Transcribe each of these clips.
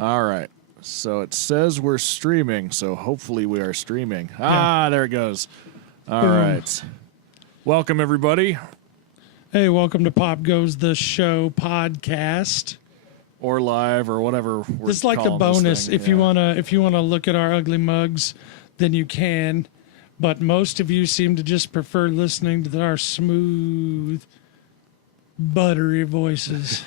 All right. So it says we're streaming, so hopefully we are streaming. Ah, there it goes. All right. Welcome, everybody. Hey, welcome to Pop Goes the Show podcast. Or live, or whatever. This is like the bonus. If you wanna look at our ugly mugs, then you can. But most of you seem to just prefer listening to our smooth, buttery voices.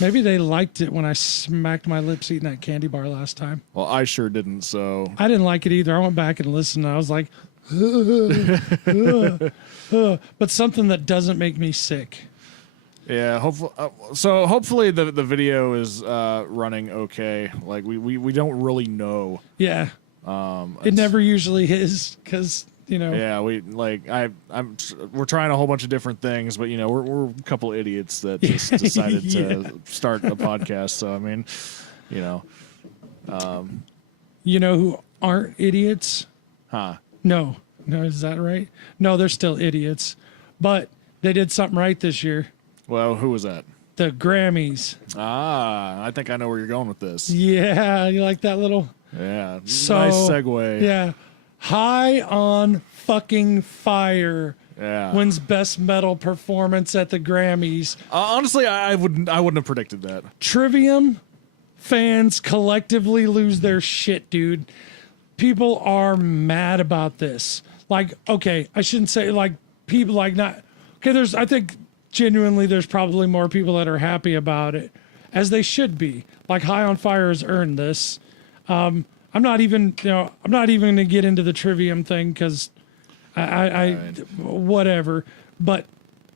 Maybe they liked it when I smacked my lips eating that candy bar last time. Well, I sure didn't, so. I didn't like it either. I went back and listened, and I was like, but something that doesn't make me sick. Yeah, hopefully the video is running okay. Like we don't really know. Yeah. It never usually is because Yeah, we're trying a whole bunch of different things, but we're a couple idiots that just decided to start a podcast. So I mean, who aren't idiots? Huh? No, is that right? No, they're still idiots, but they did something right this year. Well, who was that? The Grammys. Ah, I think I know where you're going with this. Yeah, you like that little? Yeah, so, nice segue. Yeah, High on fucking Fire. Yeah. Wins Best Metal Performance at the Grammys. Honestly, I wouldn't have predicted that. Trivium fans collectively lose their shit, dude. People are mad about this. Like, okay, I shouldn't say like people like not. Okay, I think genuinely there's probably more people that are happy about it, as they should be. Like High on Fire has earned this. I'm not even going to get into the Trivium thing because I whatever. But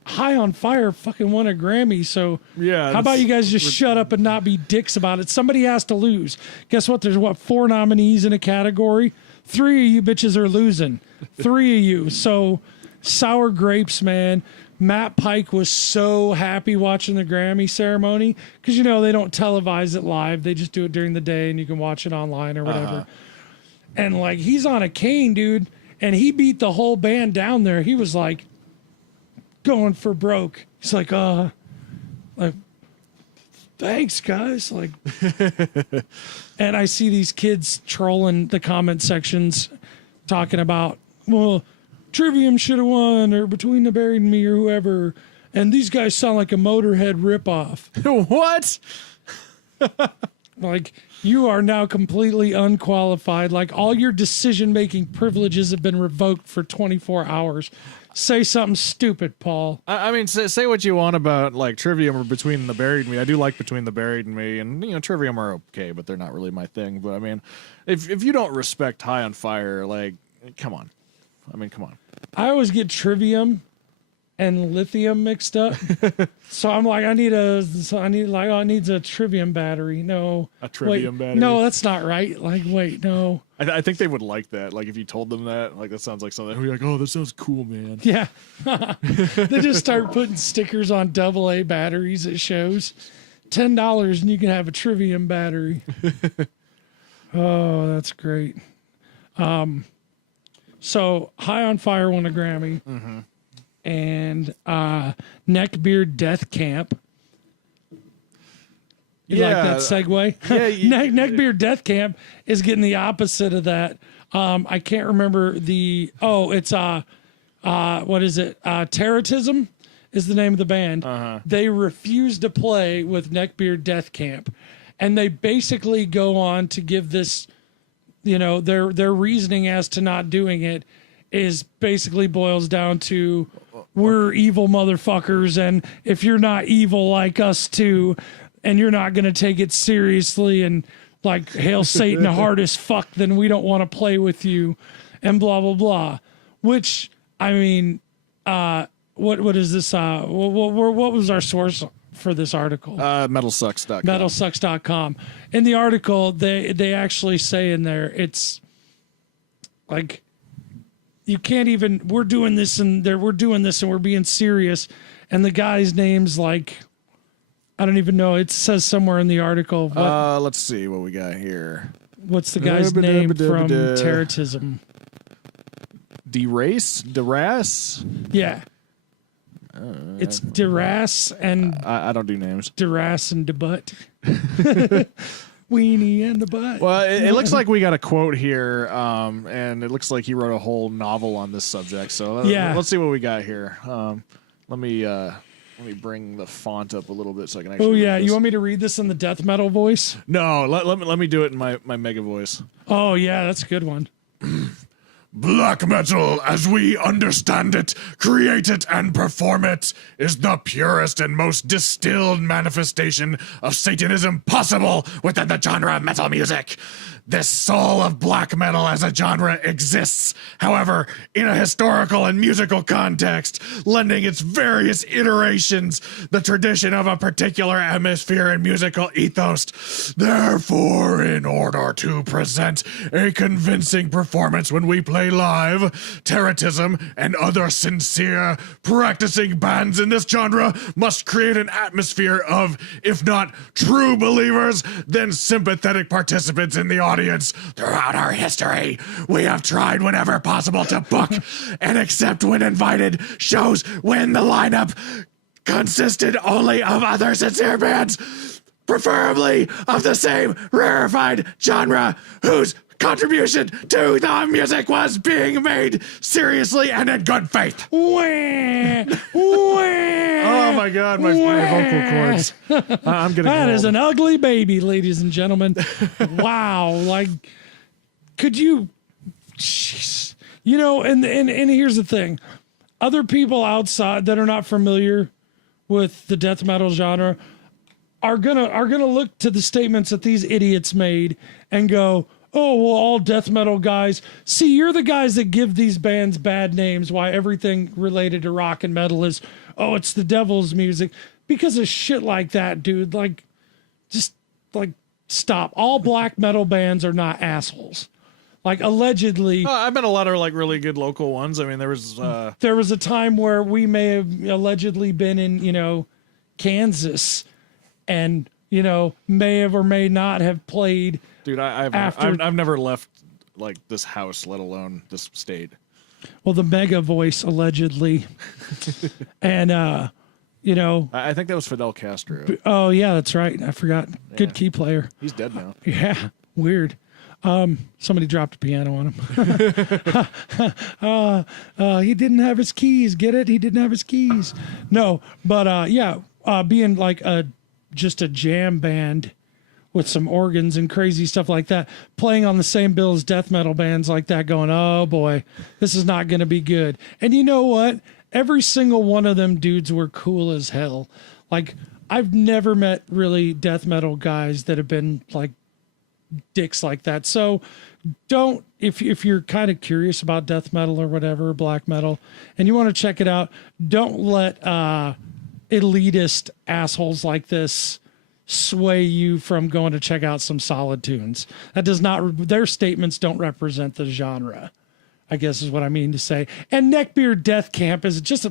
High on Fire fucking won a Grammy, so yeah. How about you guys just shut up and not be dicks about it? Somebody has to lose. Guess what? There's 4 nominees in a category. 3 of you bitches are losing. 3 of you. So sour grapes, man. Matt Pike was so happy watching the Grammy ceremony because they don't televise it live. They just do it during the day and you can watch it online or whatever. And like he's on a cane, dude, and he beat the whole band down there. He was like going for broke. He's like thanks guys, like. And I see these kids trolling the comment sections talking about, well, Trivium should have won, or Between the Buried and Me, or whoever. And these guys sound like a Motorhead ripoff. What? Like, you are now completely unqualified. Like, all your decision-making privileges have been revoked for 24 hours. Say something stupid, Paul. I mean, say what you want about, like, Trivium or Between the Buried and Me. I do like Between the Buried and Me, and, Trivium are okay, but they're not really my thing. But, I mean, if you don't respect High on Fire, like, come on. I mean, come on. I always get Trivium and lithium mixed up. So I'm like, it needs a Trivium battery. No. A Trivium battery? No, that's not right. Like, wait, no. I think they would like that. Like, if you told them that, like, that sounds like something. We're like, oh, that sounds cool, man. Yeah. They just start putting stickers on AA batteries at shows. $10 and you can have a Trivium battery. Oh, that's great. So High on Fire won a Grammy, and Neckbeard Deathcamp. You like that segue? Yeah. Neckbeard Deathcamp is getting the opposite of that. I can't remember it's what is it? Teratism is the name of the band. They refuse to play with Neckbeard Deathcamp, and they basically go on to give this. Their reasoning as to not doing it is basically boils down to we're evil motherfuckers, and if you're not evil like us too, and you're not going to take it seriously and like hail Satan hard as fuck, then we don't want to play with you, and blah blah blah. Which I mean, what is this? What was our source for this article? Metalsucks.com. Metalsucks.com. In the article, they actually say in there, it's like, you can't even, we're doing this and we're being serious. And the guy's name's like, I don't even know. It says somewhere in the article. Let's see what we got here. What's the guy's name from Teratism? Deras? Yeah. It's Deras and I don't do names. Deras and Debut. weenie and the butt. Well, it looks like we got a quote here, and it looks like he wrote a whole novel on this subject. So let's see what we got here. Let me bring the font up a little bit so I can actually. Oh yeah, read this. you want me to read this in the death metal voice? No, let me do it in my mega voice. Oh yeah, that's a good one. Black metal, as we understand it, create it, and perform it, is the purest and most distilled manifestation of Satanism possible within the genre of metal music. This soul of black metal as a genre exists, however, in a historical and musical context, lending its various iterations the tradition of a particular atmosphere and musical ethos. Therefore, in order to present a convincing performance when we play live, Teratism and other sincere practicing bands in this genre must create an atmosphere of, if not true believers, then sympathetic participants in the audience. Throughout our history, we have tried whenever possible to book and accept when invited shows when the lineup consisted only of other sincere bands, preferably of the same rarefied genre, whose contribution to the music was being made seriously and in good faith. Wah, wah, Oh my God, my vocal cords. I'm gonna. that go is old. an ugly baby, ladies and gentlemen. Wow, like, could you? Jeez. You know, and here's the thing: other people outside that are not familiar with the death metal genre are gonna look to the statements that these idiots made and go, oh, well, all death metal guys. See, you're the guys that give these bands bad names. Why everything related to rock and metal is, oh, it's the devil's music. Because of shit like that, dude. Like, just, like, stop. All black metal bands are not assholes. Like, allegedly. I've been a lot of like really good local ones. I mean, there was a time where we may have allegedly been in, Kansas and, may have or may not have played. dude. I've never left like this house, let alone this state. Well, the mega voice allegedly, and I think that was Fidel Castro. oh yeah, that's right. I forgot. Good key player. He's dead now. Yeah, weird. Somebody dropped a piano on him. He didn't have his keys. Get it? He didn't have his keys. No, but being like just a jam band with some organs and crazy stuff like that, playing on the same bill as death metal bands like that, going, oh boy, this is not going to be good. And you know what? Every single one of them dudes were cool as hell. Like, I've never met really death metal guys that have been like dicks like that. So don't, if you're kind of curious about death metal or whatever, black metal, and you want to check it out, don't let elitist assholes like this sway you from going to check out some solid tunes. That does not, their statements don't represent the genre, I guess is what I mean to say. And Neckbeard Deathcamp is just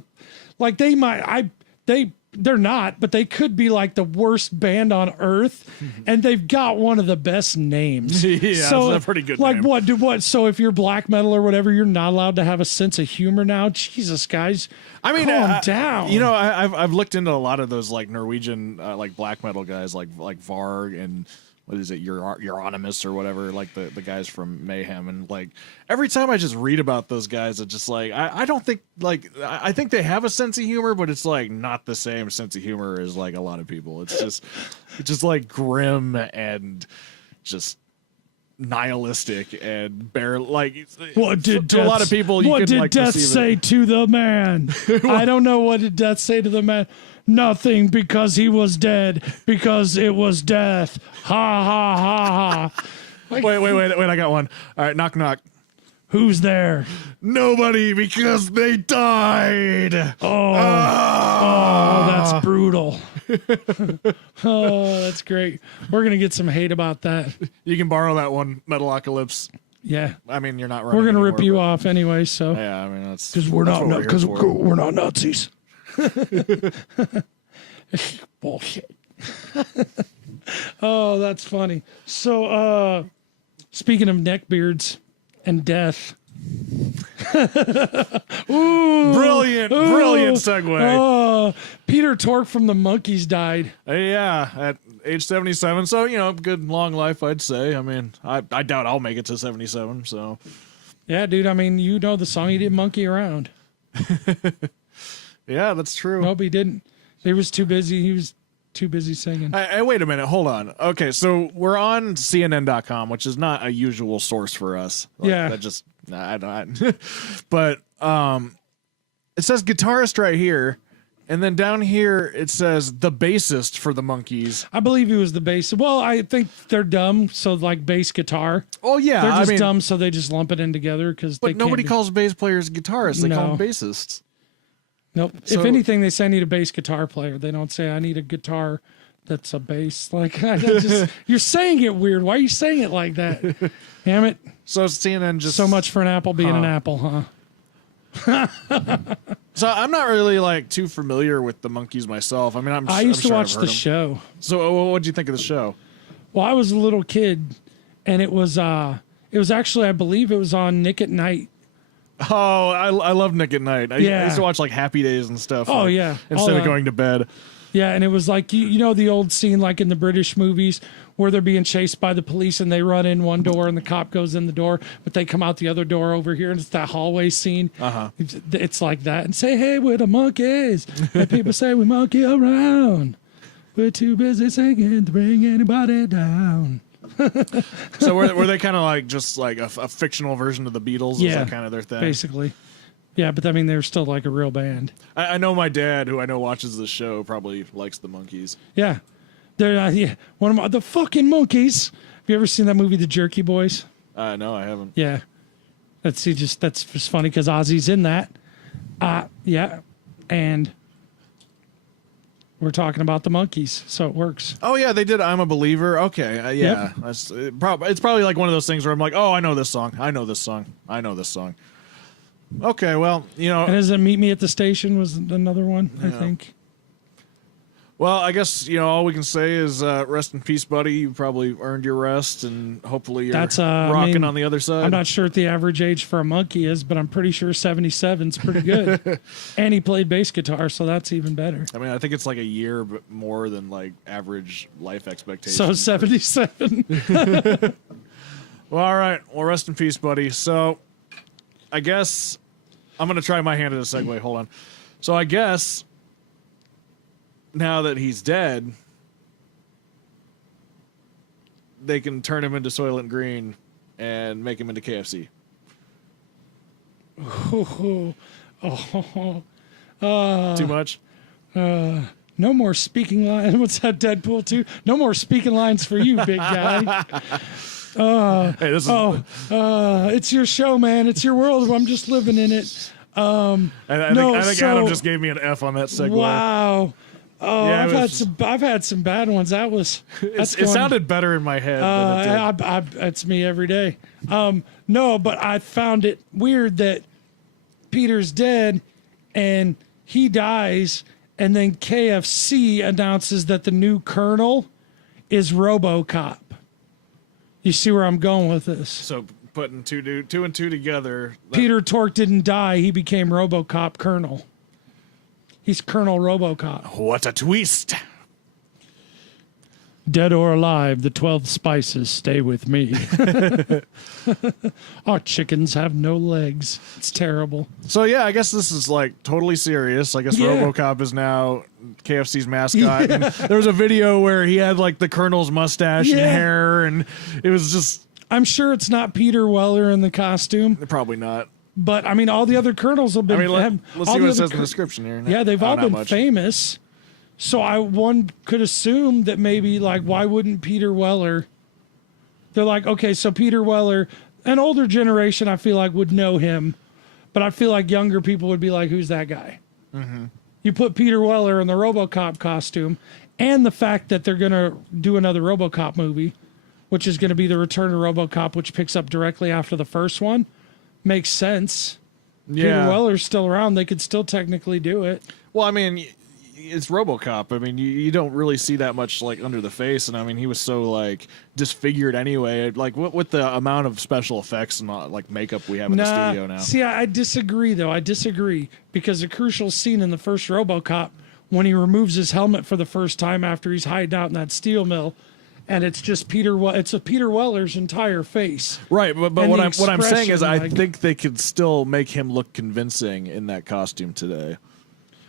they're not, but they could be like the worst band on earth, and they've got one of the best names. Yeah, so that's a pretty good like name. what? So if you're black metal or whatever, you're not allowed to have a sense of humor now. Jesus, guys, calm down. I've looked into a lot of those like Norwegian like black metal guys like Varg and what is it, Euronymous or whatever, like the guys from Mayhem, and like every time I just read about those guys, it's just like I don't think like I think they have a sense of humor, but it's like not the same sense of humor as like a lot of people. It's just like grim and just nihilistic and bare like What did to a lot of people. What you can, did like, death perceive say it. to the man? I don't know. What did death say to the man? Nothing, because he was dead, because it was death. Ha ha ha ha. Like, Wait! I got one. All right, knock knock. who's there? Nobody, because they died. Oh, that's brutal. Oh, that's great. We're gonna get some hate about that. You can borrow that one, Metalocalypse. Yeah, I mean, you're not running. we're gonna anymore, rip you but- off anyway. So Yeah, I mean that's because we're that's not what because here for. we're not Nazis. Bullshit. Oh, that's funny. So, speaking of neckbeards and death. Brilliant segue. Oh, Peter Tork from the Monkees died. Yeah, age 77. So, good long life, I'd say. I mean, I doubt I'll make it to 77. So, Yeah, dude. I mean, the song. He didn't monkey around. yeah, that's true. Nope, he didn't. He was too busy. He was too busy singing. Hey, wait a minute. Hold on. Okay, so we're on CNN.com, which is not a usual source for us. Yeah. That just, I don't. But it says guitarist right here. And then down here, it says the bassist for the Monkees. I believe he was the bass. Well, I think they're dumb, so like bass guitar. Oh, yeah. They're just dumb, so they just lump it in together. But nobody calls bass players guitarists. They call No. them bassists. Nope. So- If anything, they say I need a bass guitar player. They don't say I need a guitar that's a bass. Like, you're saying it weird. Why are you saying it like that? Damn it. So CNN just... So much for an apple being an apple, huh? So I'm not really like too familiar with the Monkees myself. I mean, I used to sure watch I've heard the them. show. So what did you think of the show? Well, I was a little kid, and it was actually, I believe it was on Nick at Night. Oh, I love Nick at Night. I used to watch like Happy Days and stuff. Oh, like, yeah. Instead All of going to bed. Yeah, and it was like you know the old scene like in the British movies where they're being chased by the police and they run in one door and the cop goes in the door, but they come out the other door over here and it's that hallway scene. It's like that. And say, hey, we're the Monkees. And people say we monkey around. We're too busy singing to bring anybody down. So were they kind of like just like a fictional version of the Beatles? Yeah, Is that kind of their thing? basically. Yeah, but I mean, they're still like a real band. I know my dad, who I know watches the show, probably likes the Monkees. Yeah. They're one of the fucking Monkees. Have you ever seen that movie, The Jerky Boys? No, I haven't. Yeah. That's just funny because Ozzy's in that. Yeah. And we're talking about the Monkees, so it works. Oh yeah, they did. I'm a Believer. Okay, yeah. It's probably like one of those things where I'm like, oh, I know this song. I know this song. I know this song. Okay, well, And is it Meet Me at the Station was another one, I think. Well, I guess, all we can say is rest in peace, buddy. You probably earned your rest, and hopefully you're rocking on the other side. I'm not sure what the average age for a monkey is, but I'm pretty sure 77 is pretty good. And he played bass guitar, so that's even better. I mean, I think it's like a year but more than like average life expectation. So 77. Well, all right. Well, rest in peace, buddy. So I guess I'm going to try my hand at a segue. Hold on. So I guess now that he's dead, they can turn him into Soylent Green and make him into KFC. Too much? No more speaking lines. What's that, Deadpool 2? No more speaking lines for you, big guy. Hey, this is. It's your show, man. It's your world. I'm just living in it. I think Adam just gave me an F on that segue. Wow. Oh, Yeah, I've had some bad ones. It sounded better in my head than it did. It's me every day. No, but I found it weird that Peter's dead and he dies, and then KFC announces that the new Colonel is RoboCop. You see where I'm going with this? So putting two and two together. Peter Tork didn't die. He became RoboCop Colonel. He's Colonel RoboCop. What a twist! Dead or alive, the 12 spices stay with me. Our chickens have no legs. It's terrible. So yeah, I guess this is like totally serious. I guess Yeah. RoboCop is now KFC's mascot. And there was a video where he had like the Colonel's mustache and Yeah. hair, and it was just I'm sure it's not Peter Weller in the costume, probably not. but I mean, all the other Colonels have been. I mean, let's all see the what it other says in the description here. Yeah, they've all Not been much. famous. So one could assume that maybe like why wouldn't Peter Weller? They're like, okay, so Peter Weller, an older generation I feel like would know him, but I feel like younger people would be like, who's that guy? Mm-hmm. You put Peter Weller in the RoboCop costume, and the fact that they're gonna do another RoboCop movie, which is gonna be the Return of RoboCop, which picks up directly after the first one, makes sense. Peter Yeah. Weller's still around; they could still technically do it. Well, I mean, it's RoboCop. I mean, you don't really see that much like under the face, and I mean, he was so like disfigured anyway. Like, what with the amount of special effects and like makeup we have in the studio now. See, I disagree though. I disagree because a crucial scene in the first RoboCop when he removes his helmet for the first time after he's hiding out in that steel mill, and it's just it's a Peter Weller's entire face. Right, but And what the I'm saying is, I expression, think they could still make him look convincing in that costume today.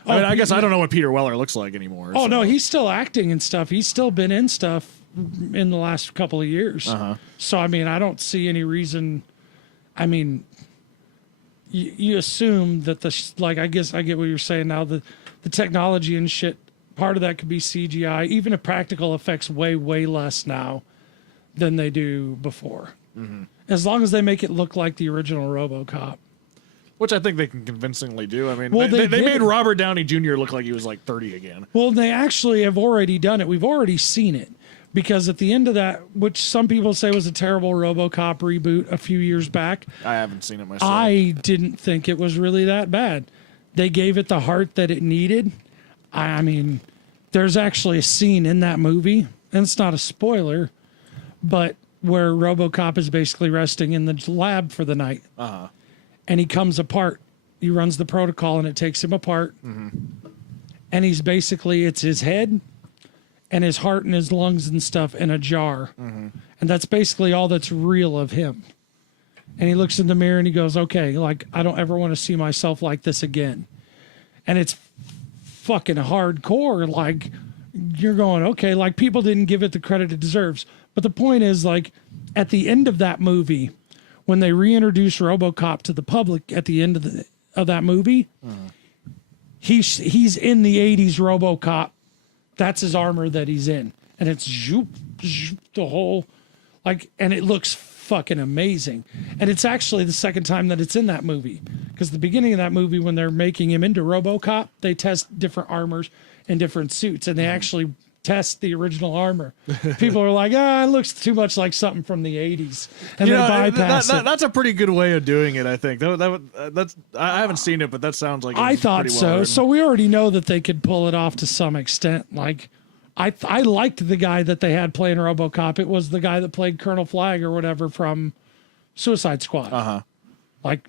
I Oh, mean, I guess I don't know what Peter Weller looks like anymore. Oh so. no, he's still acting and stuff. He's still been in stuff in the last couple of years. So I mean, I don't see any reason. I mean, you assume that like I guess I get what you're saying now. The technology and shit, part of that could be CGI. Even if practical effects way less now than they do before. As long as they make it look like the original RoboCop. Which I think they can convincingly do. I mean, Well, they they made did. Robert Downey Jr. look like he was like 30 again. Well, they actually have already done it. We've already seen it. Because at the end of that, which some people say was a terrible RoboCop reboot a few years back, I haven't seen it myself. I didn't think it was really that bad. They gave it the heart that it needed. I mean, there's actually a scene in that movie, and it's not a spoiler, but where RoboCop is basically resting in the lab for the night. And he comes apart. He runs the protocol, and it takes him apart. And he's basically, it's his head and his heart and his lungs and stuff in a jar. And that's basically all that's real of him. And he looks in the mirror and he goes, okay, like, I don't ever want to see myself like this again. And it's fucking hardcore. Like, you're going, okay, like, people didn't give it the credit it deserves. But the point is, like, at the end of that movie, when they reintroduce RoboCop to the public at the end of that movie, he's in the 80s RoboCop. That's his armor that he's in. And it's zoop, zoop, the whole, like, and it looks fucking amazing. And it's actually the second time that it's in that movie. Because the beginning of that movie, when they're making him into RoboCop, they test different armors and different suits. And they actually test the original armor. People are like, it looks too much like something from the 80s. And they bypass it. That's a pretty good way of doing it, I think. That's I haven't seen it, but that sounds like I thought pretty so. well written. So we already know that they could pull it off to some extent. Like, I liked the guy that they had playing RoboCop. It was the guy that played Colonel Flag or whatever from Suicide Squad. Like,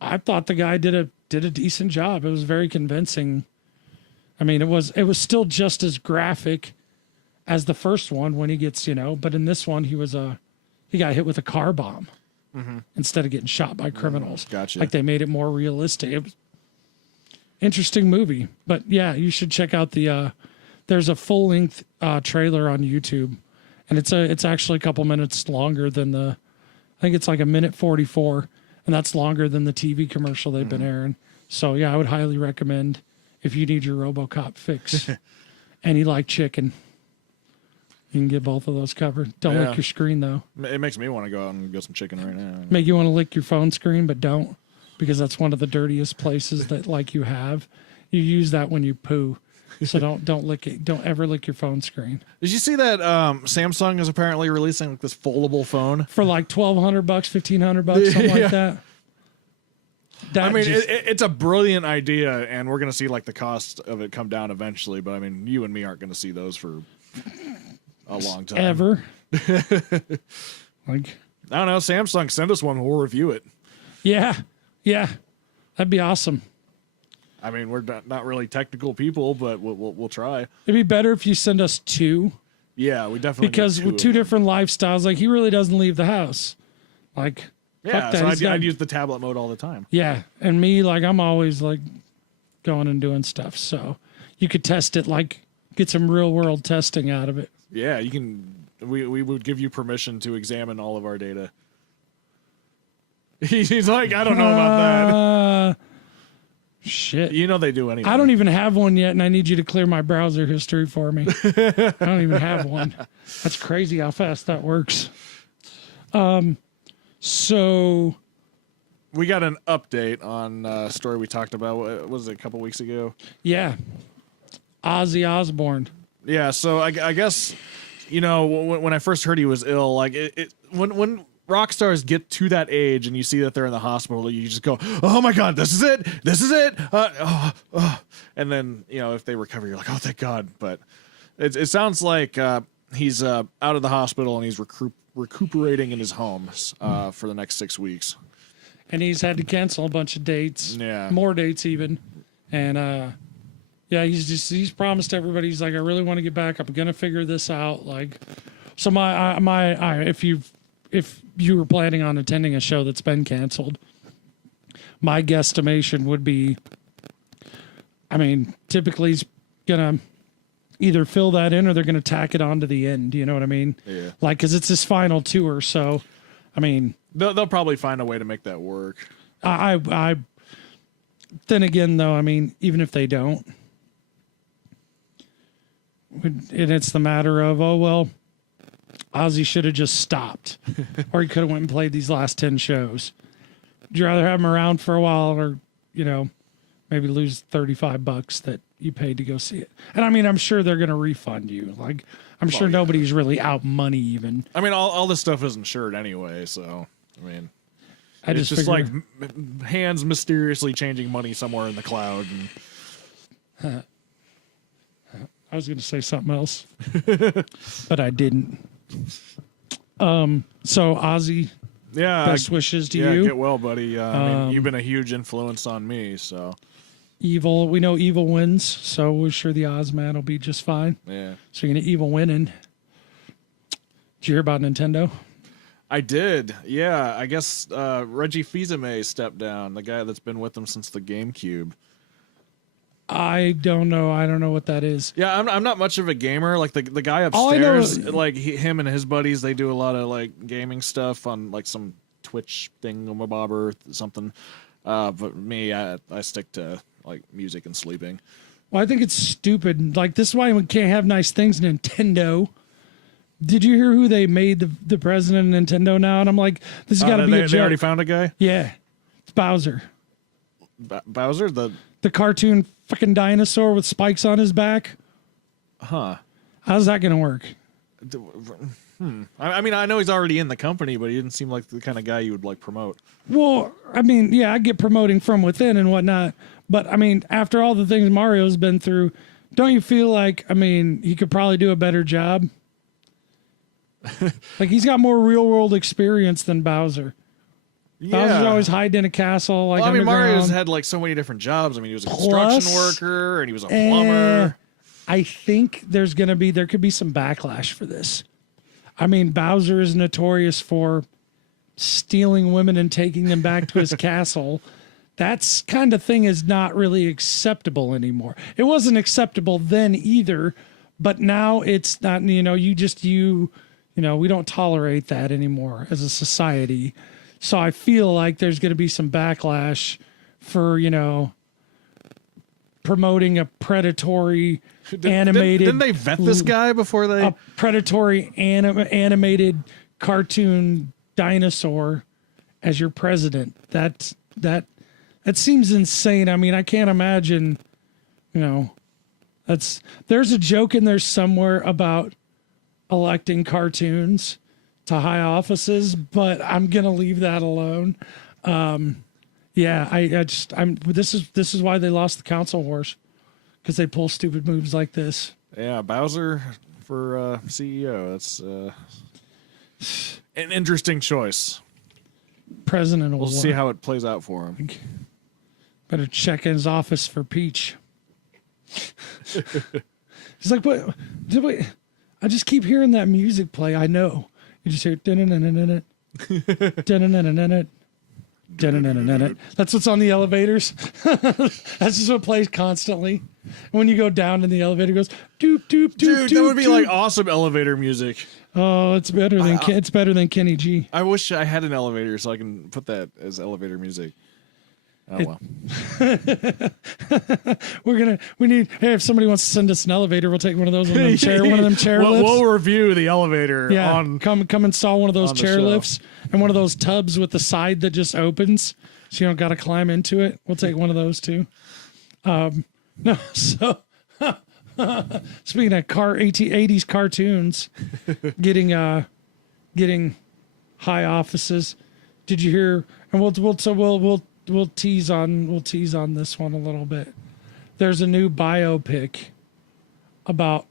I thought the guy did a decent job. It was very convincing. I mean, it was still just as graphic as the first one when he gets, but in this one he got hit with a car bomb instead of getting shot by criminals. Gotcha. Like, they made it more realistic. It was interesting movie. But yeah, you should check out there's a full-length trailer on YouTube, and it's actually a couple minutes longer than I think it's like 1:44, and that's longer than the TV commercial they've been airing. So yeah, I would highly recommend if you need your RoboCop fix and you like chicken. You can get both of those covered. Don't lick your screen, though. It makes me want to go out and get some chicken right now. Make you want to lick your phone screen, but don't, because that's one of the dirtiest places that, like, you have. You use that when you poo. So don't lick it. Don't ever lick your phone screen. Did you see that Samsung is apparently releasing like this foldable phone For like $1,200, $1,500, something like that. I mean, it's a brilliant idea, and we're going to see like the cost of it come down eventually. But I mean, you and me aren't going to see those for a long time. Ever. Like, I don't know. Samsung, send us one. We'll review it. yeah. That'd be awesome. I mean, we're not really technical people, but we'll try. It'd be better if you send us two, Yeah, we definitely because need with two different lifestyles, like, he really doesn't leave the house. Like, Yeah, fuck that. so He's got- I'd use the tablet mode all the time. Yeah, and me, like, I'm always like going and doing stuff. So you could test it, like, get some real world testing out of it. Yeah, you can. We would give you permission to examine all of our data. He's like, I don't know about Shit. that. You know they do anyway. I don't even have one yet, and I need you to clear my browser history for me. I don't even have one. That's crazy how fast that works. So We got an update on a story we talked about. What was it, a couple weeks ago? yeah, Ozzy Osbourne. Yeah, so I guess, when I first heard he was ill, like when rock stars get to that age and you see that they're in the hospital, you just go, oh my God, this is it. And then, if they recover, you're like, oh, thank God. But it sounds like he's out of the hospital and he's recuperating in his home for the next 6 weeks. And he's had to cancel a bunch of dates. Yeah. More dates even. And Yeah, he's promised everybody. He's like, I really want to get back. I'm gonna figure this out. Like, so if you were planning on attending a show that's been canceled, my guesstimation would be, I mean, typically he's gonna either fill that in or they're gonna tack it on to the end. You know what I mean? Yeah. Like, cause it's his final tour. So, I mean, They'll probably find a way to make that work. I then again though, I mean, even if they don't, and it's the matter of, oh well, Ozzy should have just stopped, or he could have went and played these last 10 shows. Would you rather have him around for a while, or maybe lose $35 that you paid to go see it? And I mean, I'm sure they're going to refund you. Like, I'm sure nobody's really out money even. I mean, all this stuff is insured anyway, so I mean, it's just figure, like hands mysteriously changing money somewhere in the cloud. And... I was going to say something else, but I didn't. So Ozzy, best wishes to you. Get well, buddy. I mean, you've been a huge influence on me, so. Evil, we know evil wins, so we're sure the Ozman will be just fine. Yeah. So you're going to evil winning. Did you hear about Nintendo? I did. Yeah, I guess Reggie Fils-Aimé stepped down, the guy that's been with them since the GameCube. I don't know. I don't know what that is. Yeah, I'm not much of a gamer. Like the guy upstairs, like him and his buddies, they do a lot of like gaming stuff on like some Twitch thing-a-bob or something. But me, I stick to like music and sleeping. Well, I think it's stupid. Like, this is why we can't have nice things. Nintendo. Did you hear who they made the president of Nintendo now? And I'm like, this has got to be a joke. They already found a guy? Yeah. It's Bowser. Bowser? The cartoon fucking dinosaur with spikes on his back? Huh. How's that going to work? I mean, I know he's already in the company, but he didn't seem like the kind of guy you would like promote. Well, I mean, yeah, I get promoting from within and whatnot. But, I mean, after all the things Mario's been through, don't you feel like, I mean, he could probably do a better job? Like, he's got more real-world experience than Bowser. Yeah. Bowser's always hiding in a castle. Like, well, I mean, underground. Mario's had like so many different jobs. I mean, he was a construction worker and he was a plumber. I think there could be some backlash for this. I mean, Bowser is notorious for stealing women and taking them back to his castle. That's kind of thing is not really acceptable anymore. It wasn't acceptable then either, but now it's not, we don't tolerate that anymore as a society. So I feel like there's going to be some backlash for, promoting a predatory animated. Didn't they vet this guy before they? A predatory animated cartoon dinosaur as your president. That seems insane. I mean, I can't imagine, there's a joke in there somewhere about electing cartoons to high offices, but I'm gonna leave that alone. This is why they lost the console wars, because they pull stupid moves like this. Yeah, Bowser for CEO. That's an interesting choice. President. We'll see how it plays out for him. Better check in his office for Peach. He's like, what? I just keep hearing that music play. I know. You just hear that's what's on the elevators. That's just what plays constantly. When you go down in the elevator, it goes doop doop doop. Dude, doop, that would be doop. like awesome elevator music. Oh, it's better than Kenny G. I wish I had an elevator so I can put that as elevator music. Oh well. Hey, if somebody wants to send us an elevator, we'll take one of those one of them chair lifts. We'll review the elevator. Yeah, come install one of those chair lifts and one of those tubs with the side that just opens, so you don't got to climb into it. We'll take one of those too. No, so speaking of 80s cartoons, getting high offices. Did you hear? And we'll tease on this one a little bit. There's a new biopic about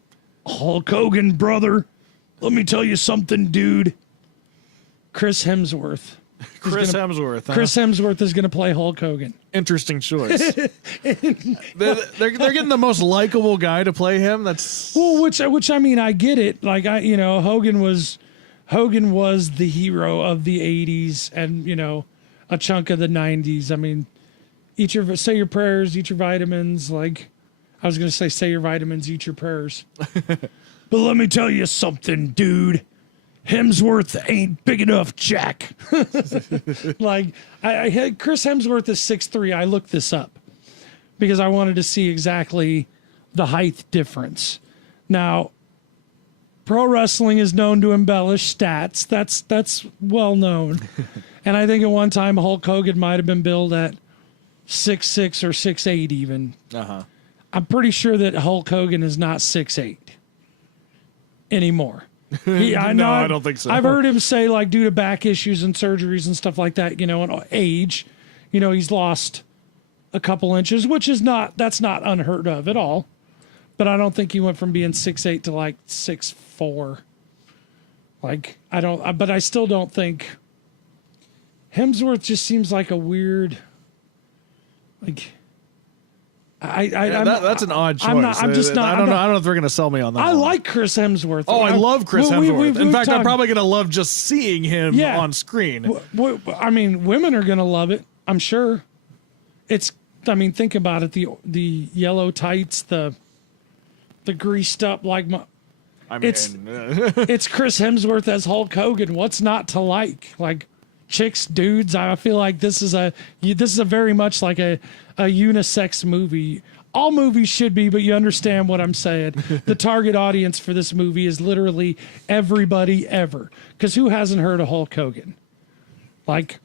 Hulk Hogan, brother. Let me tell you something, dude. Chris Hemsworth. Chris Hemsworth is going to play Hulk Hogan. interesting choice. they're getting the most likable guy to play him. That's well, which I mean, I get it. Like Hogan was the hero of the '80s and a chunk of the '90s. I mean, say your prayers, eat your vitamins. Like I was gonna say your vitamins, eat your prayers. But let me tell you something, dude. Hemsworth ain't big enough, Jack. Like I had Chris Hemsworth is 6'3". I looked this up because I wanted to see exactly the height difference. Now, pro wrestling is known to embellish stats. That's well known. And I think at one time Hulk Hogan might have been billed at 6'6" or 6'8" even. I'm pretty sure that Hulk Hogan is not 6'8" anymore. I don't think so. I've heard him say, like, due to back issues and surgeries and stuff like that, and age, he's lost a couple inches, which is that's not unheard of at all. But I don't think he went from being 6'8" to like 6'4". Like, but I still don't think Hemsworth just seems like a weird, like, that's an odd choice. I'm just not. I don't know if they're going to sell me on that. I like Chris Hemsworth. Oh, I love Chris Hemsworth. In fact, I'm probably going to love just seeing him on screen. I mean, women are going to love it. I'm sure. Think about it. The yellow tights, the greased up it's Chris Hemsworth as Hulk Hogan. What's not to like? Like chicks, dudes. I feel like this is a very much like a unisex movie. All movies should be, but you understand what I'm saying. The target audience for this movie is literally everybody ever. Because who hasn't heard of Hulk Hogan? Like,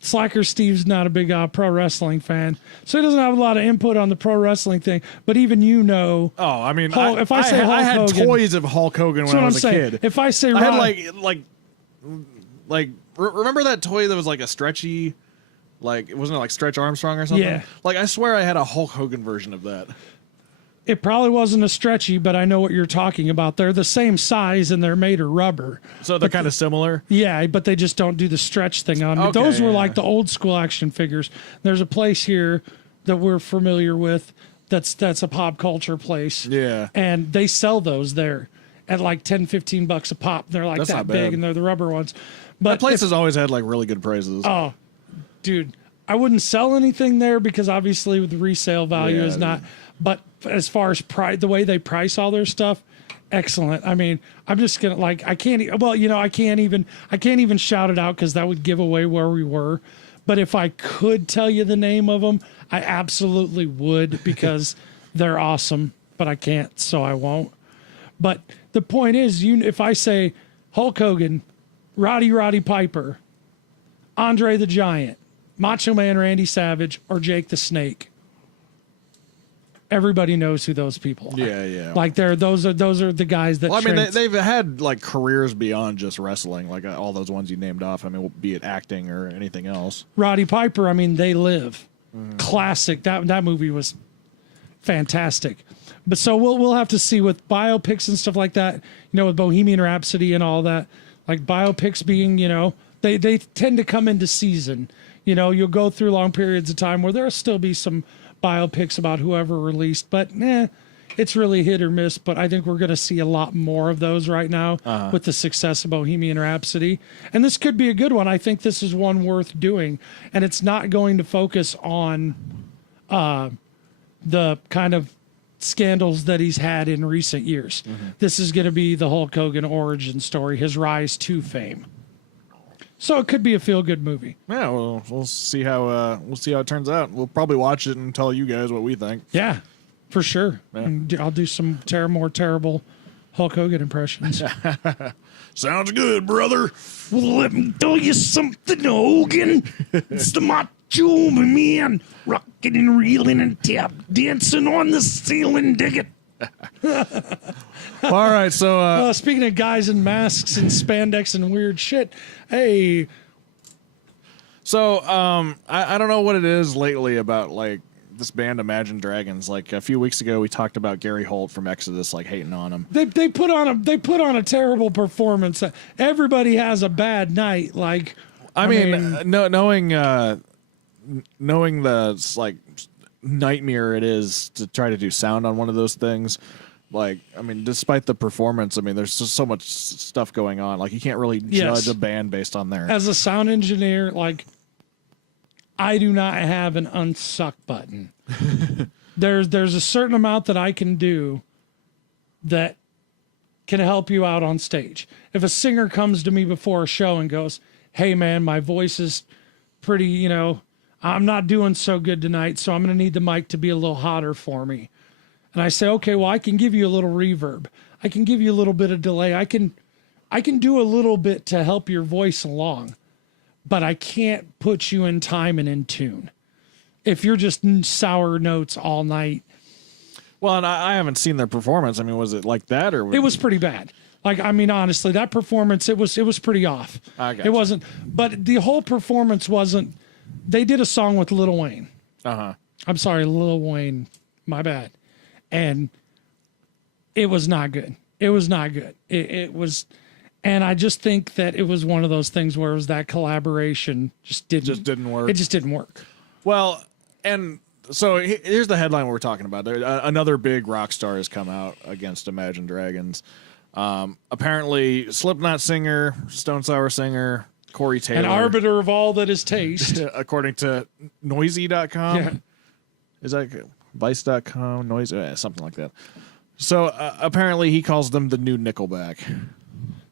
Slacker Steve's not a big pro wrestling fan, so he doesn't have a lot of input on the pro wrestling thing. But even Oh, I mean, if I say Hulk I had Hogan, toys of Hulk Hogan when I was a kid. If I say I had remember that toy that was like a stretchy, like it wasn't like Stretch Armstrong or something? Yeah. Like I swear I had a Hulk Hogan version of that. It probably wasn't a stretchy, but I know what you're talking about. They're the same size and they're made of rubber. So they're kind of similar? Yeah, but they just don't do the stretch thing on them. Those were like the old school action figures. There's a place here that we're familiar with that's a pop culture place. Yeah. And they sell those there at like $10-15 a pop. They're like that's that big and they're the rubber ones. But that place has always had like really good prices. Oh, dude, I wouldn't sell anything there because obviously the resale value is not. But as far as the way they price all their stuff, excellent. I mean, I'm just gonna I can't even shout it out because that would give away where we were. But if I could tell you the name of them, I absolutely would because they're awesome. But I can't, so I won't. But the point is, if I say Hulk Hogan, Roddy Piper, Andre the Giant, Macho Man Randy Savage, or Jake the Snake, everybody knows who those people are. Yeah. Like those are the guys that. Well, I mean, they've had like careers beyond just wrestling, like all those ones you named off. I mean, be it acting or anything else. Roddy Piper. I mean, They Live, classic. That movie was fantastic. But so we'll have to see with biopics and stuff like that. With Bohemian Rhapsody and all that. Like biopics being, they tend to come into season. You'll go through long periods of time where there'll still be some biopics about whoever released, but it's really hit or miss. But I think we're going to see a lot more of those right now with the success of Bohemian Rhapsody. And this could be a good one. I think this is one worth doing. And it's not going to focus on the kind of scandals that he's had in recent years. This is going to be the Hulk Hogan origin story, his rise to fame. So it could be a feel-good movie. Yeah, well, we'll see how it turns out. We'll probably watch it and tell you guys what we think. Yeah, for sure. Yeah. And I'll do some more terrible Hulk Hogan impressions. Sounds good, brother. Well, let me tell you something, Hogan. It's the Macho Man, rocking and reeling and tap dancing on the ceiling. Dig it. All right, so speaking of guys in masks and spandex and weird shit, hey. So I don't know what it is lately about like this band Imagine Dragons. Like a few weeks ago, we talked about Gary Holt from Exodus, like hating on him. They put on a terrible performance. Everybody has a bad night. Like I mean knowing knowing the like nightmare it is to try to do sound on one of those things. Like, I mean, despite the performance, I mean, there's just so much stuff going on. Like, you can't really judge a band based on their. As a sound engineer, like, I do not have an unsuck button. There's a certain amount that I can do that can help you out on stage. If a singer comes to me before a show and goes, "Hey, man, my voice is pretty, you know, I'm not doing so good tonight, so I'm going to need the mic to be a little hotter for me." And I say, "Okay, well, I can give you a little reverb. I can give you a little bit of delay. I can do a little bit to help your voice along, but I can't put you in time and in tune. If you're just sour notes all night." Well, and I haven't seen their performance. I mean, was it like that, or it was pretty bad? Like, I mean, honestly, that performance, it was pretty off. It wasn't, but the whole performance wasn't. They did a song with Lil Wayne. I'm sorry, Lil Wayne. My bad. And it was not good. It was not good. It was, and I just think that it was one of those things where it was that collaboration just didn't work. It just didn't work. Well, and so here's the headline we're talking about. Another big rock star has come out against Imagine Dragons. Apparently, Slipknot singer, Stone Sour singer, Corey Taylor. An arbiter of all that is taste. According to Noisy.com. Yeah. Is that Vice.com? Noisy? Something like that. So apparently he calls them the new Nickelback.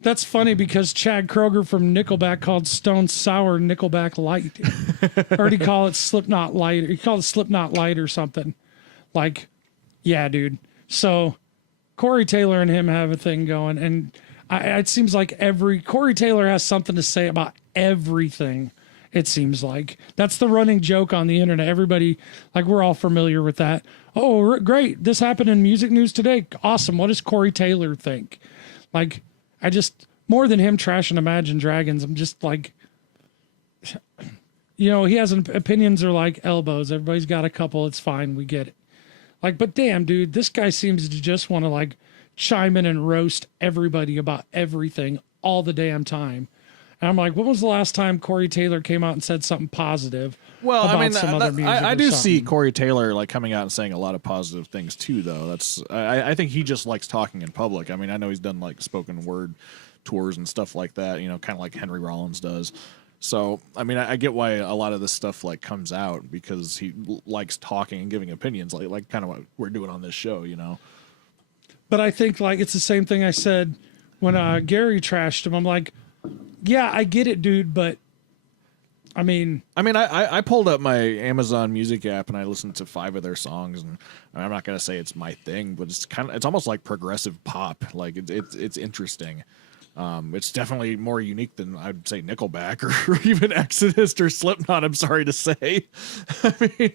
That's funny because Chad Kroeger from Nickelback called Stone Sour Nickelback Light. Or did he call it Slipknot Light? He called it Slipknot Light or something. Like, yeah, dude. So Corey Taylor and him have a thing going, and it seems like Corey Taylor has something to say about everything. It seems like that's the running joke on the internet. Everybody, like, we're all familiar with that. Oh, great. This happened in music news today. Awesome. What does Corey Taylor think? Like, I just, more than him trashing Imagine Dragons, I'm just like, you know, he has opinions are like elbows. Everybody's got a couple. It's fine. We get it. Like, but damn, dude, this guy seems to just want to like chime in and roast everybody about everything all the damn time. And I'm like, when was the last time Corey Taylor came out and said something positive? Well, about I mean, some other music I or do something? see Corey Taylor like coming out and saying a lot of positive things too, though. I think he just likes talking in public. I mean, I know he's done like spoken word tours and stuff like that, you know, kind of like Henry Rollins does. So, I mean, I get why a lot of this stuff like comes out because he likes talking and giving opinions, like kind of what we're doing on this show, you know. But I think like it's the same thing I said when Gary trashed him. I'm like, yeah, I get it, dude, but I mean, I pulled up my Amazon Music app and I listened to 5 of their songs, and I'm not gonna say it's my thing, but it's almost like progressive pop. Like it's interesting. It's definitely more unique than I'd say Nickelback or even Exodus or Slipknot. I'm sorry to say. I mean,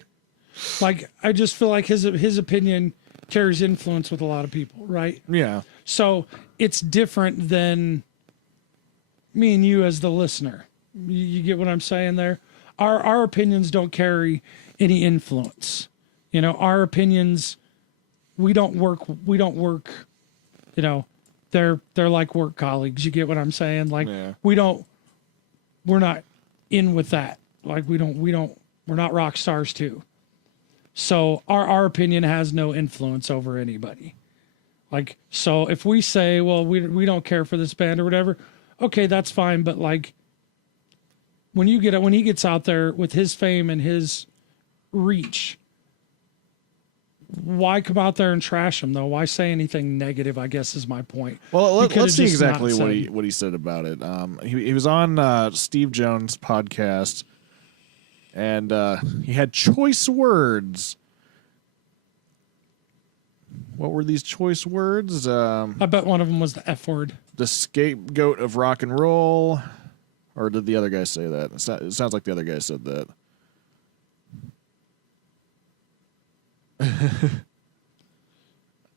like I just feel like his opinion carries influence with a lot of people, right? yeah. So it's different than me and you as the listener. You get what I'm saying there? Our opinions don't carry any influence. You know, our opinions, we don't work, you know, they're like work colleagues. You get what I'm saying? Like we're not in with that. Like we're not rock stars too. So our opinion has no influence over anybody. Like, so if we say, well, we don't care for this band or whatever, okay, that's fine. But like, when he gets out there with his fame and his reach, why come out there and trash him though? Why say anything negative? I guess is my point. Well, let's see exactly what he said about it. He was on Steve Jones' podcast, and he had choice words. What were these choice words? I bet one of them was the F word. The scapegoat of rock and roll. Or did the other guy say that? It sounds like the other guy said that.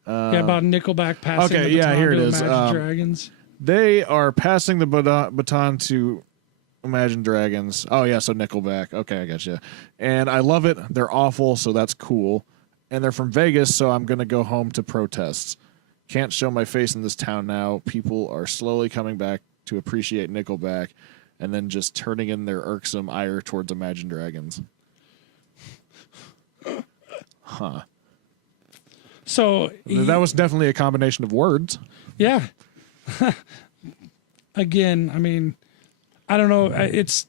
Yeah, about Nickelback passing the baton here it to is. Imagine Dragons. They are passing the baton to Imagine Dragons. Oh, yeah, so Nickelback. Okay, I gotcha. And I love it. They're awful, so that's cool. And they're from Vegas, so I'm going to go home to protests. Can't show my face in this town now. People are slowly coming back to appreciate Nickelback and then just turning in their irksome ire towards Imagine Dragons. So That was definitely a combination of words. yeah. Again, I mean, I don't know. It's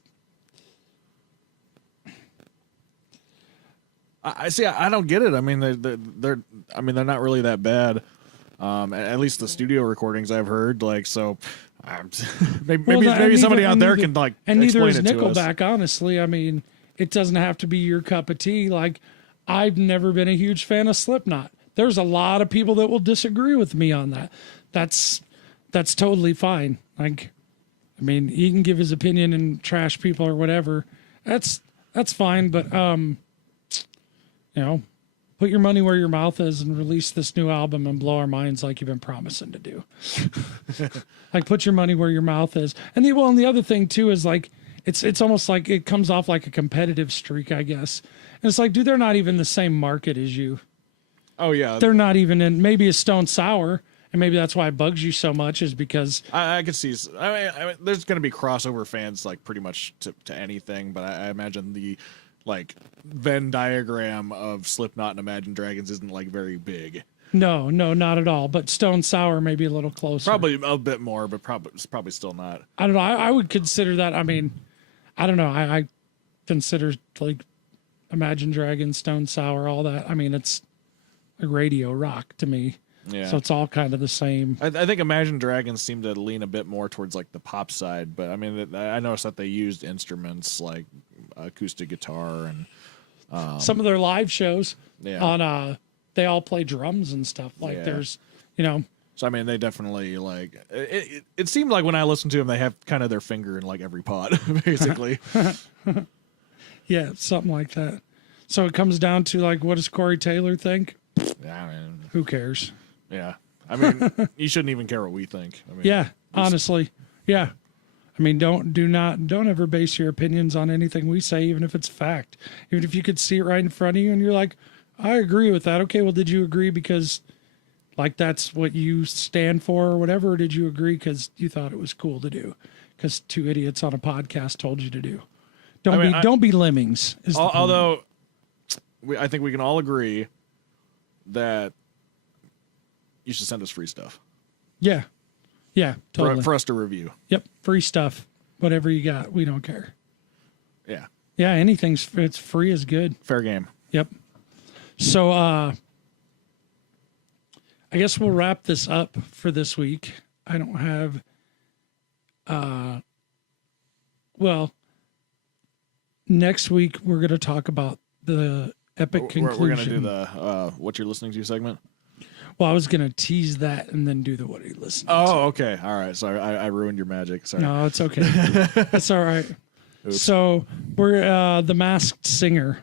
I see. I don't get it. I mean, they're I mean, they're not really that bad. At least the studio recordings I've heard. Like, so maybe somebody out there can like and neither explain is it to us. Nickelback. Honestly, I mean, it doesn't have to be your cup of tea. Like, I've never been a huge fan of Slipknot. There's a lot of people that will disagree with me on that. That's totally fine. Like, I mean, he can give his opinion and trash people or whatever. That's fine. But you know, put your money where your mouth is and release this new album and blow our minds like you've been promising to do. Like, put your money where your mouth is. And the other thing too is like, it's almost like it comes off like a competitive streak, I guess. And it's like, dude, they're not even the same market as you. Oh yeah, They're not even in. Maybe a Stone Sour, and maybe that's why it bugs you so much, is because I could see. I mean, there's going to be crossover fans like pretty much to anything, but I imagine the like Venn diagram of Slipknot and Imagine Dragons isn't like very big. no, not at all. But Stone Sour may be a little closer. Probably a bit more, but probably still not. I don't know. I would consider that. I mean, I don't know. I consider like Imagine Dragons, Stone Sour, all that. I mean, it's like radio rock to me. Yeah. So it's all kind of the same. I think Imagine Dragons seem to lean a bit more towards like the pop side, but I mean, I noticed that they used instruments like acoustic guitar and Some of their live shows yeah. on they all play drums and stuff. Like, Yeah. there's, you know, So I mean, they definitely like. It seemed like when I listened to them, they have kind of their finger in like every pot, basically. yeah, something like that. So it comes down to like, what does Corey Taylor think? Yeah, I mean, Who cares? yeah. I mean, you shouldn't even care what we think. I mean, Yeah, honestly, yeah. I mean, don't ever base your opinions on anything we say, even if it's fact. Even if you could see it right in front of you and you're like, I agree with that. Okay, well, did you agree because like that's what you stand for or whatever? Or did you agree because you thought it was cool to do? Because two idiots on a podcast told you to do. Don't be lemmings. is the point. Although, I think we can all agree that you should send us free stuff Yeah, totally. for us to review. Yep, free stuff. Whatever you got, we don't care. Yeah, Yeah, it's free is good. fair game. Yep. So I guess we'll wrap this up for this week. I don't have well, next week we're going to talk about the epic conclusion. We're gonna do the what you're listening to segment. Well, I was going to tease that and then do the what are you listening to. Oh, okay. All right. Sorry, I ruined your magic. Sorry. No, it's okay. It's all right. Oops. So we're the Masked Singer.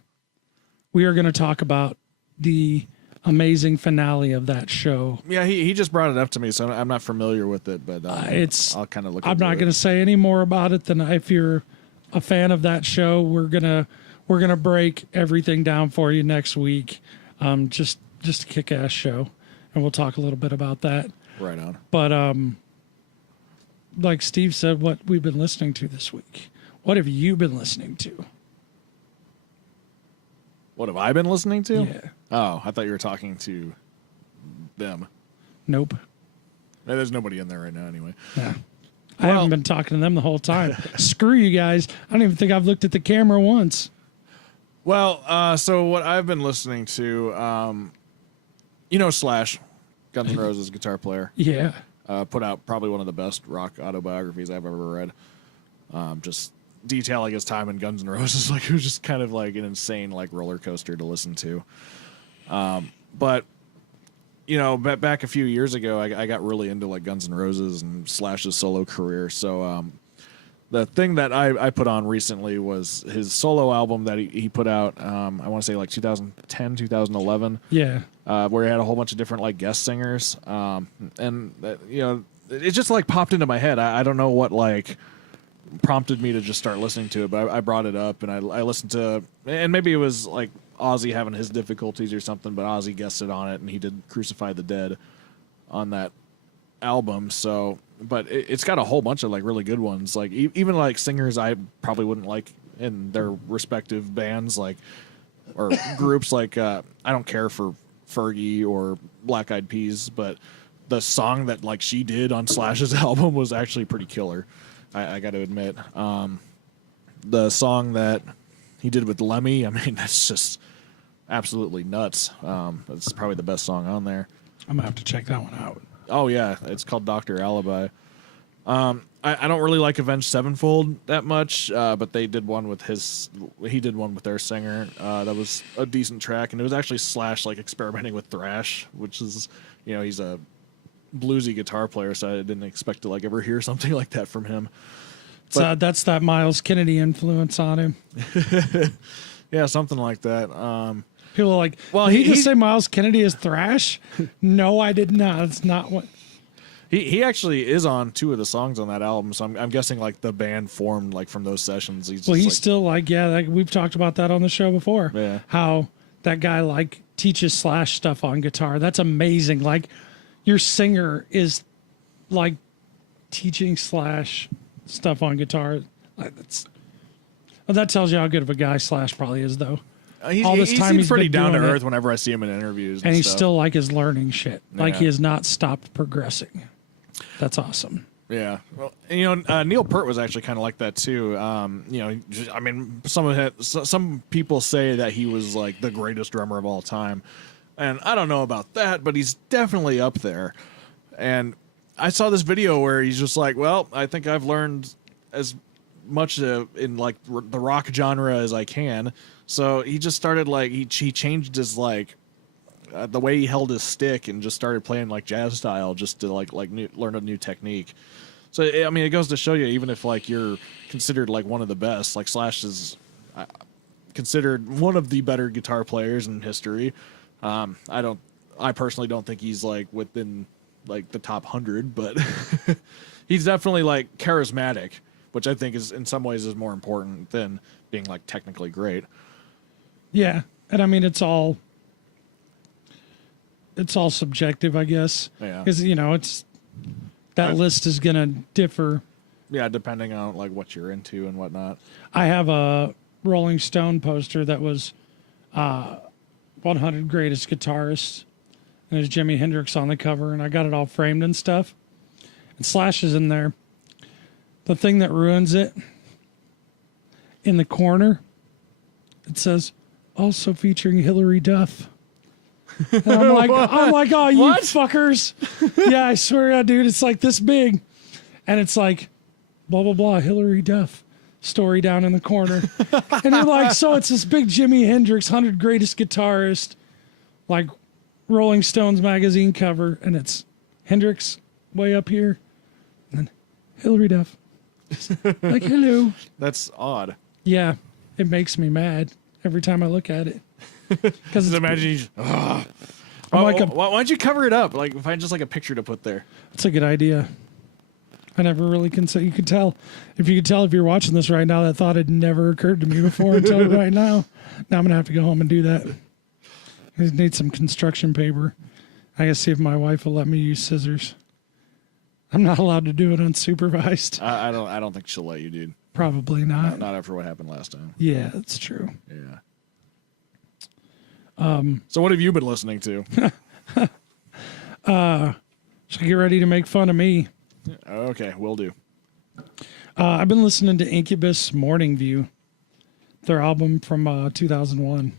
We are going to talk about the amazing finale of that show. Yeah, he just brought it up to me, so I'm not familiar with it, but I'll kind of look. I'm not going to say any more about it than if you're a fan of that show. We're gonna break everything down for you next week. Just a kick-ass show, and we'll talk a little bit about that. Right on. But like Steve said, what we've been listening to this week. What have you been listening to? What have I been listening to? Yeah. Oh, I thought you were talking to them. Nope. There's nobody in there right now, anyway. Yeah. I haven't been talking to them the whole time. Screw you guys. I don't even think I've looked at the camera once. Well, so what I've been listening to, Slash, Guns N' Roses guitar player, Yeah. put out probably one of the best rock autobiographies I've ever read. Just detailing his time in Guns N' Roses, like it was just kind of like an insane like roller coaster to listen to. But back a few years ago, I got really into like Guns N' Roses and Slash's solo career. So the thing that I put on recently was his solo album that he put out. I want to say like 2010, 2011. Yeah. Where he had a whole bunch of different like guest singers. It just like popped into my head. I don't know what like prompted me to just start listening to it, but I brought it up and I listened to, and maybe it was like Ozzy having his difficulties or something, but Ozzy guested on it and he did Crucify the Dead on that album. So, but it's got a whole bunch of like really good ones, like even like singers I probably wouldn't like in their respective bands, like or groups like I don't care for Fergie or Black Eyed Peas, but the song that like she did on Slash's album was actually pretty killer. I got to admit, the song that he did with Lemmy, I mean, that's just absolutely nuts. It's probably the best song on there. I'm gonna have to check that one out. Oh yeah, it's called Dr. Alibi. I don't really like Avenged Sevenfold that much, but they did one with he did one with their singer. That was a decent track, and it was actually Slash like experimenting with thrash, which is, you know, he's a bluesy guitar player, so I didn't expect to like ever hear something like that from him. So that's that Miles Kennedy influence on him. Yeah, something like that. People are like, well, he just say Miles Kennedy is thrash? No, I did not. That's not what. He actually is on 2 of the songs on that album, so I'm guessing like the band formed like from those sessions. He's Still like, yeah, like, we've talked about that on the show before. Yeah. How that guy like teaches Slash stuff on guitar. That's amazing. Like, your singer is like teaching Slash stuff on guitar. Like, that tells you how good of a guy Slash probably is, though. He he's pretty been down to doing earth whenever I see him in interviews, and he stuff. still like is learning shit. Like, Yeah. he has not stopped progressing. That's awesome. Yeah, well, you know, Neil Peart was actually kind of like that too. You know, I mean, some people say that he was like the greatest drummer of all time, and I don't know about that, but he's definitely up there. And I saw this video where he's just like, "Well, I think I've learned as much in like the rock genre as I can." So he just started like he changed his like the way he held his stick and just started playing like jazz style just to learn a new technique. So I mean, it goes to show you, even if like you're considered like one of the best, like Slash is considered one of the better guitar players in history. I personally don't think he's like within like the top 100, but he's definitely like charismatic, which I think is in some ways is more important than being like technically great. Yeah, and I mean it's all subjective, I guess. Yeah. Because, you know, that list is gonna differ. Yeah, depending on like what you're into and whatnot. I have a Rolling Stone poster that was 100 greatest guitarists, and there's Jimi Hendrix on the cover, and I got it all framed and stuff. And Slash is in there. The thing that ruins it, in the corner, it says also featuring Hillary Duff. And I'm like, oh, you What? fuckers. Yeah, I swear to God, dude, it's like this big. And it's like, blah, blah, blah, Hillary Duff story down in the corner. And they're like, so it's this big Jimi Hendrix, 100 greatest guitarist, like Rolling Stones magazine cover. And it's Hendrix way up here. And then Hillary Duff. Like, hello. That's odd. Yeah, it makes me mad every time I look at it. Because Imagine you. I'm Why like why don't you cover it up? Like find just like a picture to put there. That's a good idea. I never really consider. You could tell if you're watching this right now. That thought had never occurred to me before until right now. Now I'm gonna have to go home and do that. I need some construction paper. I gotta see if my wife will let me use scissors. I'm not allowed to do it unsupervised. I don't think she'll let you, dude. Probably not. Not after what happened last time. Yeah, that's true. Yeah. So what have you been listening to? So get ready to make fun of me. Okay, will do. I've been listening to Incubus Morning View, their album from 2001.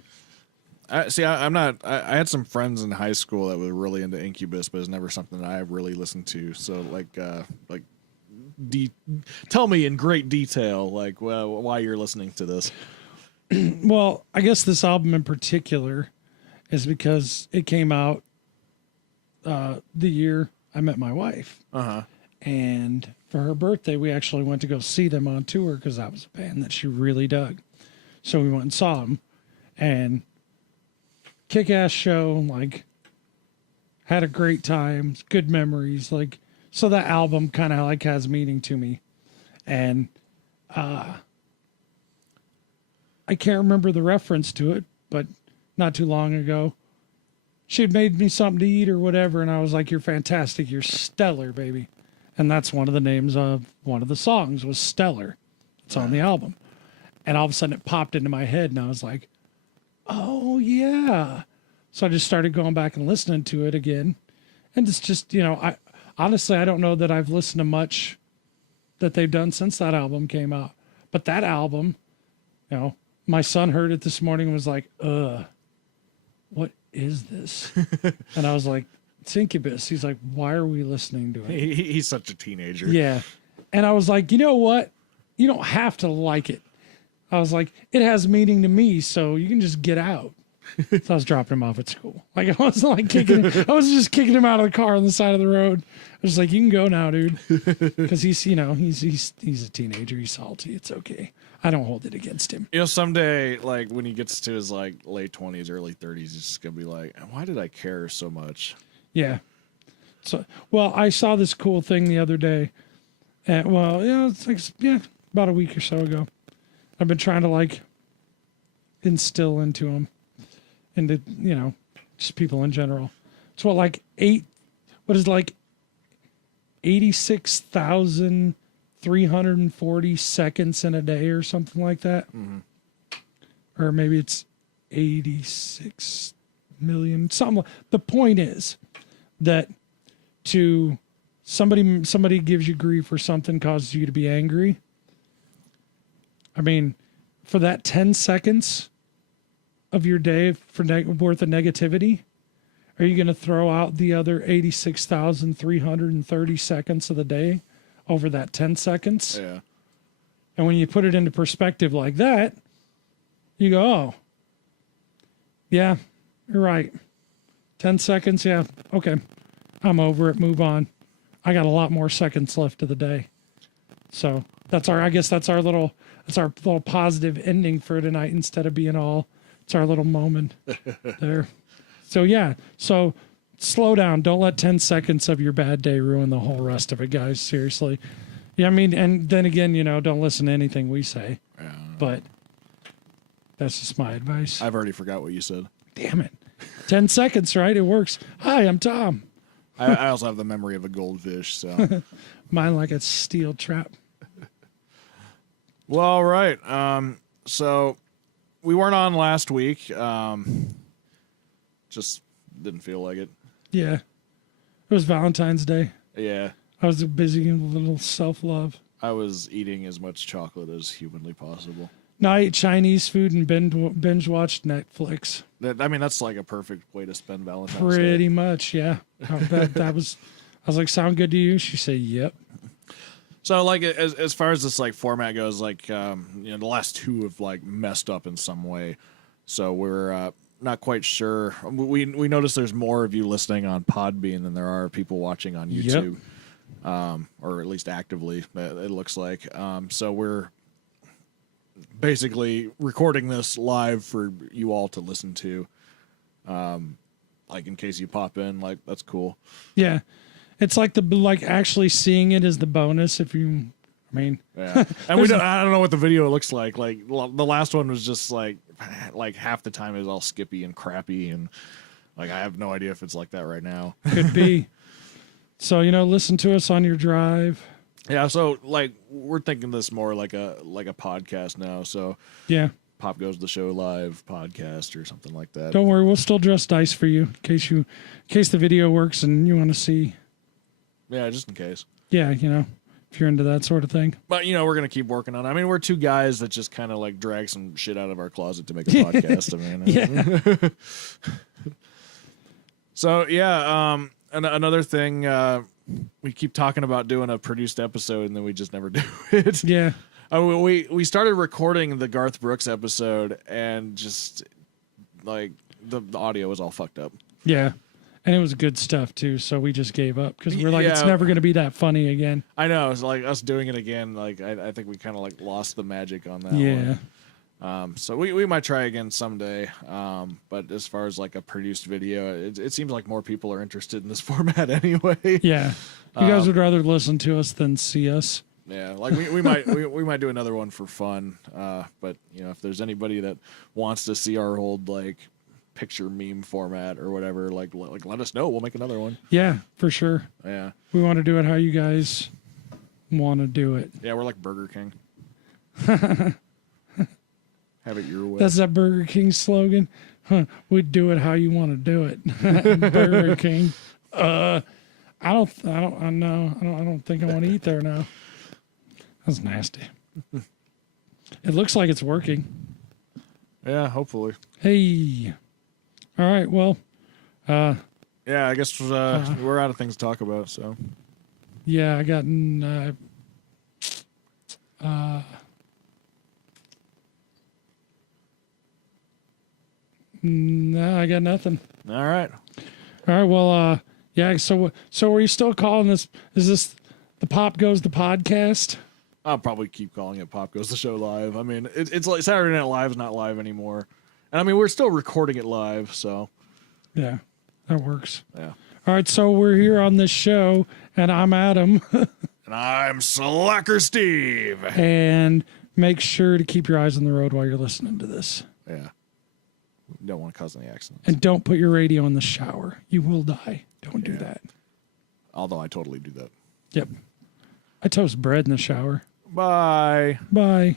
I'm not. I had some friends in high school that were really into Incubus, but it's never something that I really listened to. So tell me in great detail, like why you're listening to this. Well, I guess this album in particular is because it came out the year I met my wife. And for her birthday, we actually went to go see them on tour because that was a band that she really dug. So we went and saw them, and kick-ass show, like, had a great time, good memories, like, so that album kind of like has meaning to me. And I can't remember the reference to it, but not too long ago, she had made me something to eat or whatever, and I was like, you're fantastic, you're stellar, baby. And that's one of the names of one of the songs was Stellar. It's on the album. And all of a sudden it popped into my head, and I was like, oh yeah. So I just started going back and listening to it again. And it's just, I honestly, I don't know that I've listened to much that they've done since that album came out. But that album, my son heard it this morning and was like, what is this? And I was like, it's Incubus. He's like, why are we listening to it? He's such a teenager. Yeah. And I was like, you know what? You don't have to like it. I was like, it has meaning to me, so you can just get out. So I was dropping him off at school. Like I wasn't like I was just kicking him out of the car on the side of the road. I was like, you can go now, dude. Because he's a teenager. He's salty. It's okay. I don't hold it against him. Someday, like when he gets to his like late 20s, early 30s, he's just gonna be like, why did I care so much? Yeah. So, well, I saw this cool thing the other day. It's like, about a week or so ago. I've been trying to like instill into him, into, just people in general. It's 86,340 seconds in a day or something like that. Mm-hmm. Or maybe it's 86 million. The point is that to somebody gives you grief or something causes you to be angry. I mean, for that 10 seconds of your day worth of negativity, are you going to throw out the other 86,330 seconds of the day over that 10 seconds? Yeah. And when you put it into perspective like that, you go, oh, yeah, you're right. 10 seconds, yeah, okay. I'm over it, move on. I got a lot more seconds left of the day. So that's our little positive ending for tonight instead of being all, it's our little moment there. So yeah, so slow down. Don't let 10 seconds of your bad day ruin the whole rest of it, guys. Seriously. Yeah, I mean, and then again, don't listen to anything we say. Yeah. But that's just my advice. I've already forgot what you said. Damn it. 10 seconds, right? It works. Hi, I'm Tom. I also have the memory of a goldfish, so. Mine like a steel trap. Well, all right. So we weren't on last week. Just didn't feel like it. Yeah. It was Valentine's Day. Yeah. I was busy in a little self-love. I was eating as much chocolate as humanly possible. No, I ate Chinese food and binge watched Netflix. That's like a perfect way to spend Valentine's Day. Pretty much, yeah. That was. I was like, "Sound good to you?" She said, "Yep." So, like, as far as this like format goes, like, the last two have like messed up in some way. So we're not quite sure. We noticed there's more of you listening on Podbean than there are people watching on YouTube, or at least actively. It looks like. So we're basically recording this live for you all to listen to. Like in case you pop in, like that's cool. Yeah, it's like actually seeing it is the bonus. If you, yeah, and I don't know what the video looks like. Like the last one was just like half the time it was all skippy and crappy, and like I have no idea if it's like that right now. Could be. So listen to us on your drive. Yeah, so like we're thinking this more like a podcast now. So yeah, Pop Goes the Show live podcast or something like that. Don't worry, we'll still dress dice for you in case the video works and you want to see. Yeah, just in case. Yeah, if you're into that sort of thing. But we're gonna keep working on it. I mean, we're two guys that just kind of like drag some shit out of our closet to make a podcast. Yeah. So yeah, another thing. We keep talking about doing a produced episode, and then we just never do it. Yeah. We started recording the Garth Brooks episode, and just like the audio was all fucked up. Yeah, and it was good stuff too. So we just gave up because we're like, it's never going to be that funny again. I know. It's like us doing it again. Like I think we kind of like lost the magic on that. Yeah. One. So we might try again someday. But as far as like a produced video, it seems like more people are interested in this format anyway. Yeah. You guys would rather listen to us than see us. Yeah. Like we might do another one for fun. But if there's anybody that wants to see our old like picture meme format or whatever, like let us know. We'll make another one. Yeah, for sure. Yeah. We want to do it how you guys want to do it. Yeah, we're like Burger King. Have it your way. That's that Burger King slogan. Huh, we do it how you want to do it. Burger King. I don't think I want to eat there now. That's nasty. It looks like it's working. Yeah, hopefully. Hey. All right. Well. Yeah, I guess we're out of things to talk about. So. Yeah, I got. No, I got nothing. All right. All right. Well. Yeah. So are you still calling this? Is this the Pop Goes the podcast? I'll probably keep calling it Pop Goes the Show Live. I mean, it's like Saturday Night Live is not live anymore. And I mean, we're still recording it live, so. Yeah, that works. Yeah. All right, so we're here on this show, and I'm Adam. And I'm Slacker Steve. And make sure to keep your eyes on the road while you're listening to this. Yeah. Don't want to cause any accidents. And don't put your radio in the shower. You will die. Don't do that. Although I totally do that. Yep. I toast bread in the shower. Bye. Bye.